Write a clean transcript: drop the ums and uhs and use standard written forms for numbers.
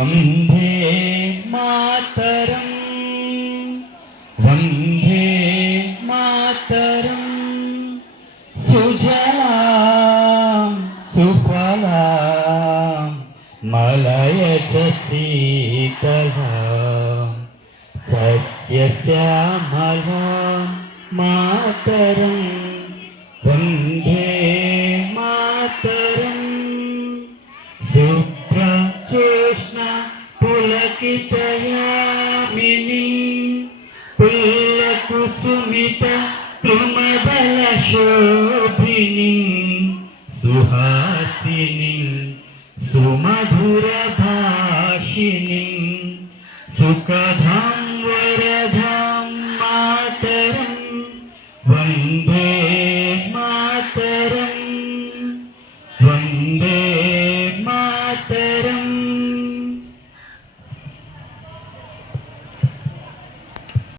వందే మాతరం వందే మాతరం సుజలాం సుఫలాం మలయజ శీతలాం సస్యశ్యామలాం మాతరం వందే మాతరం శుభ్రచేష్ణ పులకితయామిని పుల్లకుసుమిత తృమదల శోభిని సుహాసిని సుమధుర భాషిని సుఖధా